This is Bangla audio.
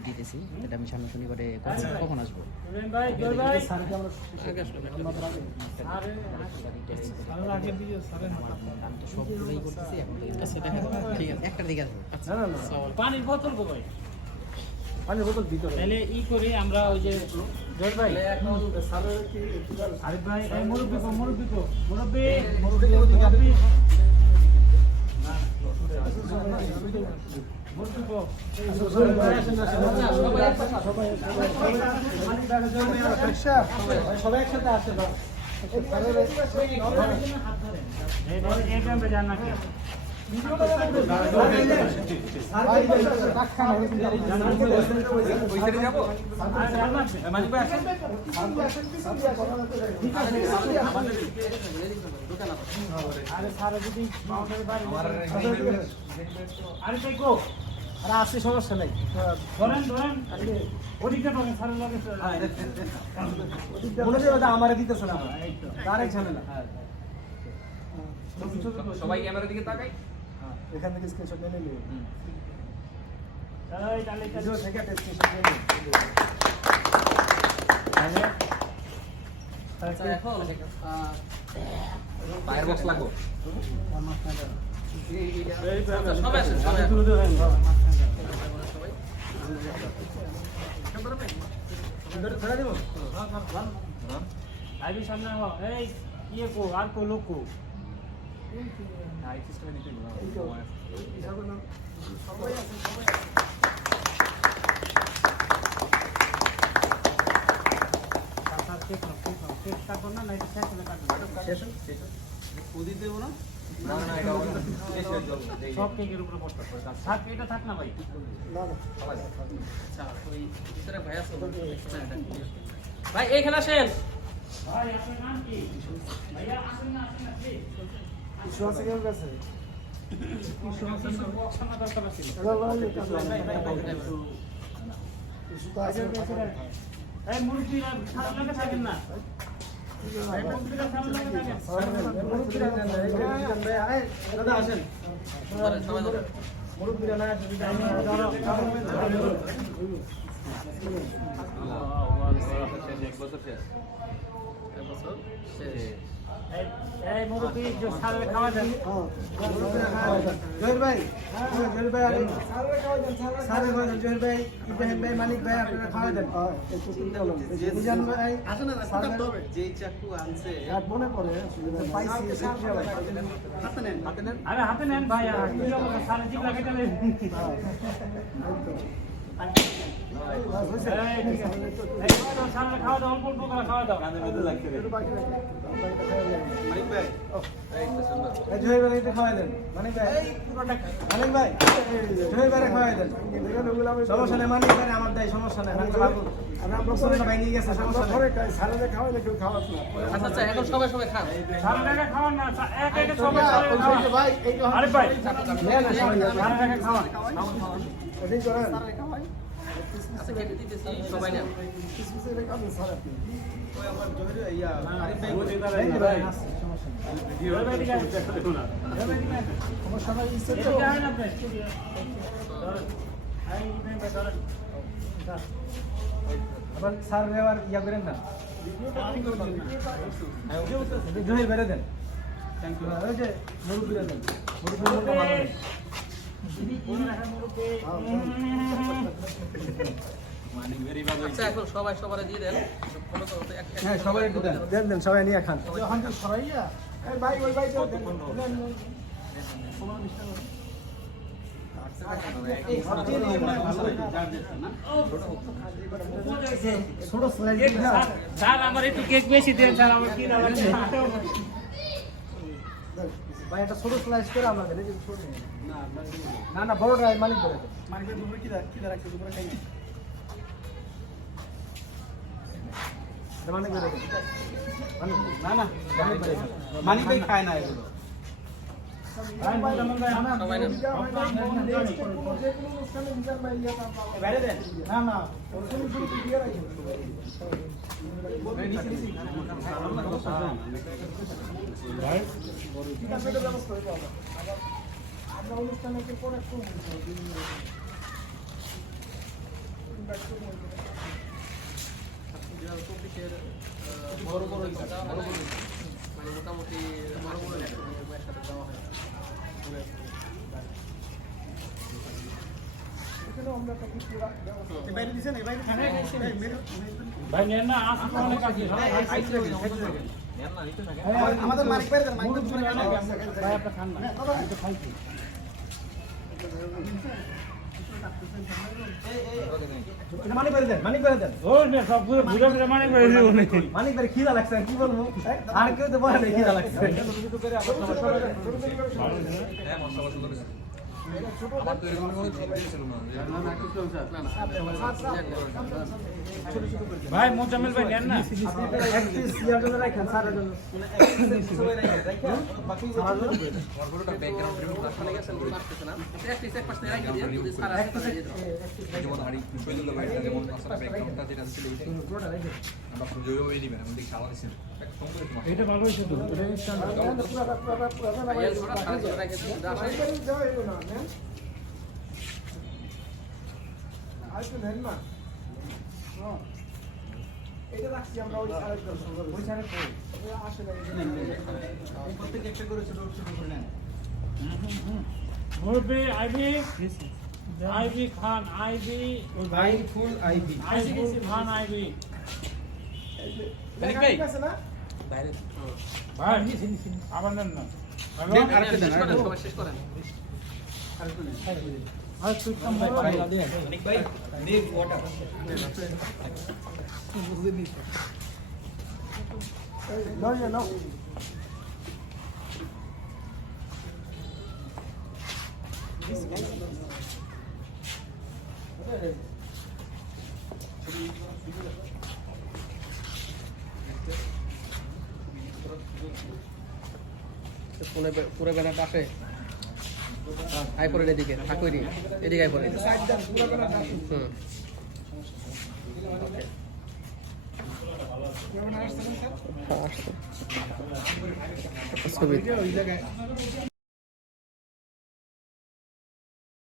টিকিট দিতেছি এটা আমি সামনে শনিবারে কখন- আসব ভাই জয় ভাই আমি তো সবগুলোই করতেছি এখন তো আচ্ছা দেখা যাবে। ঠিক আছে একটা দিকে আসব আচ্ছা পানির বোতল কো পানির বোতল ভিতরে তাহলে ই করে আমরা ওই যে জয় ভাই আরিফ ভাই মুরব্বি কো মুরব্বি কো মুরব্বি মুরব্বি মুরব্বি কো সবাই একসাথে আসে না এই ভাই এই টাইমে জান না কি আর আসছে সমস্যা নাই ধরেন ধরেন পাবেন সারা লাগে মনে হয় ওটা আমারে দিতেছে না তার এক ঝামেলা সবাই ক্যামেরার দিকে তাকাই এখান থেকে স্ক্রিনশট নিয়ে নিলি আচ্ছা আইবি সামনে হো এই ইয়ে কো আর কো লোক কো? না না এই উপরে বসতে হবে থাক এটা থাক না ভাই না না ভাই এইখানে আসেন ভাই আপনার নাম কি? ভাইয়া, আসেন না আসেন না প্লিজ ইস্যু আছে কেউ কাছে আসেন। মুরব্বীরা না যে জয়ের ভাই আপনারা খাওয়া দেন যেই চাকু আনছে মনে নেন আরে হাতে নেন ভাই সারা জিপ লাগে সমস্যা নেই এখন সবাই সবাই খান খাওয়ান। না এক এক সবাই ভাই। আরে খাওয়ান আচ্ছা কেটে দিতেছি সবাই না হয় আবার স্যার এবার ইয়া করেন না জহির বেড়ে দেন থ্যাংক ইউ ওই যে মুরব্বীরা দেন মুরব্বী আচ্ছা এখন সবাই সবার দিয়ে দেন। হ্যাঁ সবাই একটু দেন। দেন দেন সবাই নিয়ে খান। ভাই ওই ভাই ছোট স্যার আমার একটু কেক বেশি দেন স্যার আমার কি ভাই এটা ছোট স্লাইস করে আমরা দেন এই ছোট না না বড়টা মালিক করে মালিক দুপুরে কি কি রাখছে? দুপুরে খাই মালিক করে না না মালিক ভাই খায় না এগুলো। ভাই ভাই আমরা অনুষ্ঠানে পরে মোটামুটি বড় বড় একসাথে একসাথে দেওয়া হয় ঘুরে ভাই নেন না আসি তো অনেক আছে আমাদের মালিক বাইরে দেন মালিক ভাই আপনি খান না খাইছি মানিক বাইরে দেন মানিক বাইরে দেন সব ঘুরে ঘুরে ঘুরে মানে করে দিব মানিক বাইরে খিদা লাগছে। কি বলব আর কেউ তো বলে খিদা লাগছে। আমার তো এরকম কোনো চিন্তাই ছিল না ভাই মোজামিল ভাই নেন না আমার যেমন ব্যাকগ্রাউন্ডটা যেটা ছিল জৈবই দিবেন আমি দেখি আলাদা ছিল এটা ভালো হয়েছে তো? এটা স্ট্যান্ডার্ড ভাইয়া ছোট সারা ছোট রাখি দিয়ে আসে এটা রাখছি আমরা ওই সারা ওই সারা প্রত্যেক একটা করে ছোট ছোট করে নেন মুরবি আইবি আইবি খান আইবি। ভাই ফুল আইবি। আইবি খান আইবি। ভাই আছে না বাইরে ভাই আবার নেন না শেষ করেন সবাই শেষ করেন আর তুই পুরো পুরো পাশে আই এদিকে ঠাকুরি এদিকে আই হুম।